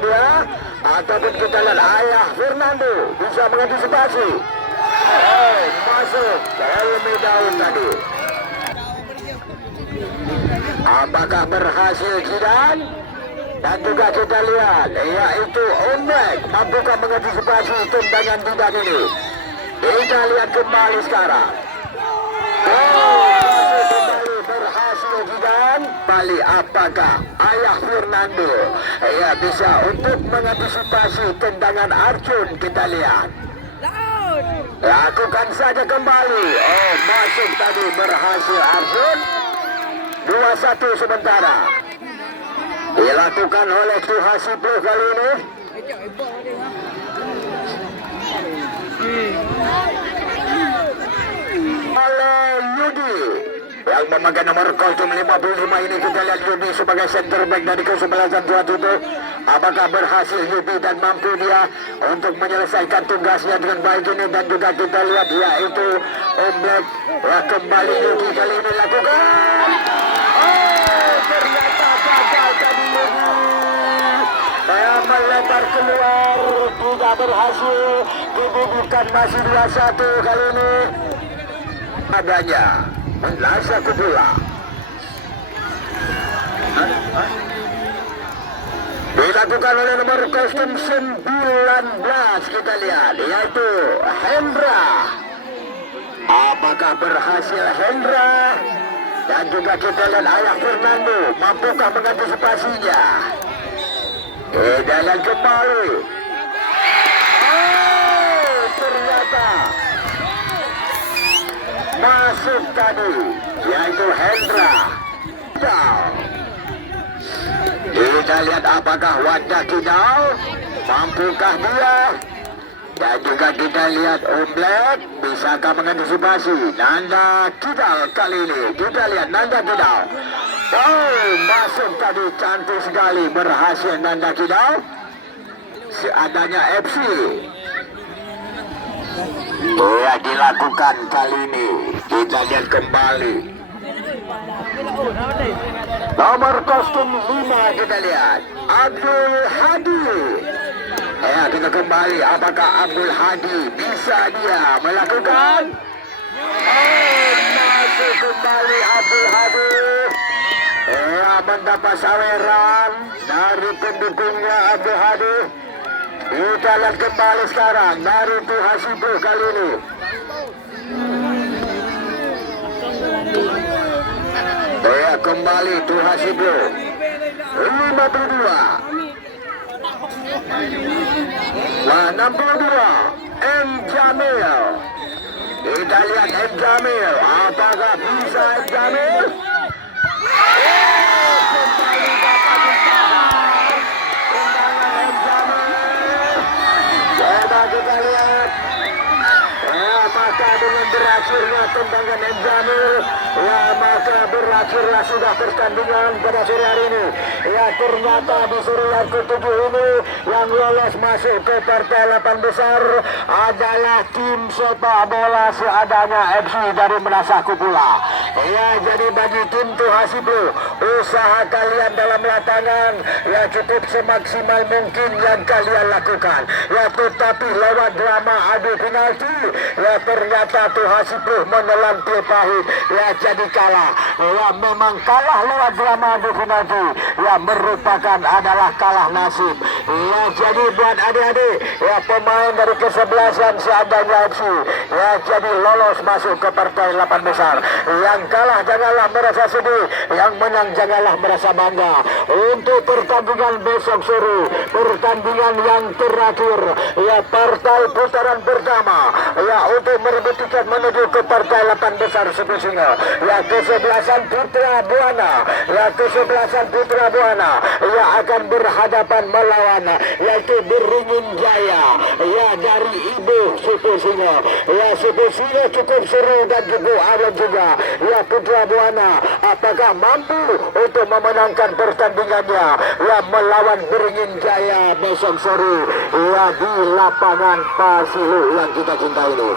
dia, ataupun kita lihat Ayah Fernando bisa mengantisipasi. Masuk Helmi Daun tadi. Apakah berhasil Jidan? Dan juga kita lihat, yaitu Ombek mampukah mengantisipasi tendangan Jidan ini. Kita lihat kembali sekarang. Kembali berhasil Jidan. Kembali apakah Ayah Fernando bisa untuk mengantisipasi tendangan Arjun? Kita lihat. Lakukan saja kembali. Masuk tadi berhasil Arjun. 2-1 sementara. Dilakukan oleh Tuhasiplo kali ini. Oleh Yudi yang memakai nomor kostum 55 ini. Kita lihat Yudi sebagai center back dari kesebelasan Tua Tutu. Apakah berhasil Yudi dan mampu dia untuk menyelesaikan tugasnya dengan baik ini. Dan juga kita lihat yaitu Ombek. Kembali Yudi kali ini lakukan. Ternyata gagal tadi Yudi. Melebar keluar, tidak berhasil. Kedudukan masih 2-1 kali ini. Adanya Melasa Kupula. Dilakukan oleh nomor kostum 19 kita lihat, yaitu Hendra. Apakah berhasil Hendra? Dan juga kita lihat Ayah Fernando mampukah mengantisipasinya? Kita lihat kembali. Ternyata masuk tadi, yaitu Hendra. Kita lihat apakah Wadah Kidal mampukah dia. Dan juga kita lihat Ombek bisakah mengantisipasi. Nanda Kidal kali ini. Kita lihat Nanda Kidal. Masuk tadi cantik sekali. Berhasil Nanda Kidal. Seadanya FC. Dilakukan kali ini. Kita lihat kembali. Nomor kostum 5 kita lihat Abdul Hadi. Kita kembali. Apakah Abdul Hadi bisa dia melakukan? Masuk kembali Abdul Hadi. Mendapat saweran dari pendukungnya Abdul Hadi. Kita lihat kembali sekarang dari Tuhasiplo kali ini. Kembali Tuhasiplo 52. 62 M. Jamil. Kita lihat M. Jamil. Apakah bisa M. Jamil? Kembali dapat ditahan. Tendangan M. Jamil. Coba kita lihat. Maka dengan berakhirnya tendangan M. Jamil, maka berakhirlah sudah pertandingan pada sore hari ini. Ternyata di sore yang ke-7 ini yang lolos masuk ke partai 8 besar adalah tim sepak bola seadanya FC dari Melasa Kupula. Jadi bagi tim Tuhasiplo, usaha kalian dalam lapangan cukup semaksimal mungkin yang kalian lakukan. Tetapi lewat drama adu penalti, ternyata Tuhasiplo menelan pil pahit. Jadi kalah. Memang kalah lewat drama adu penalti. Merupakan adalah kalah nasib. Jadi buat adik-adik, pemain dari kesebelasan seadanya FC, jadi lolos masuk ke partai 8 besar. Yang kalah janganlah merasa sedih, yang menang janganlah merasa bangga. Untuk pertandingan besok sore, pertandingan yang terakhir, partai putaran pertama, untuk merebut tiket menuju ke partai 8 besar seterusnya. Kesebelasan Putra Buana, kesebelasan Putra Buana akan berhadapan melawan yaitu Beringin Jaya dari Ibu Suku Singa. Suku Singa cukup seru dan cukup awet juga. Putra Buana apakah mampu untuk memenangkan pertandingannya melawan Beringin Jaya besok sore di lapangan Pasilu yang kita cintai ini.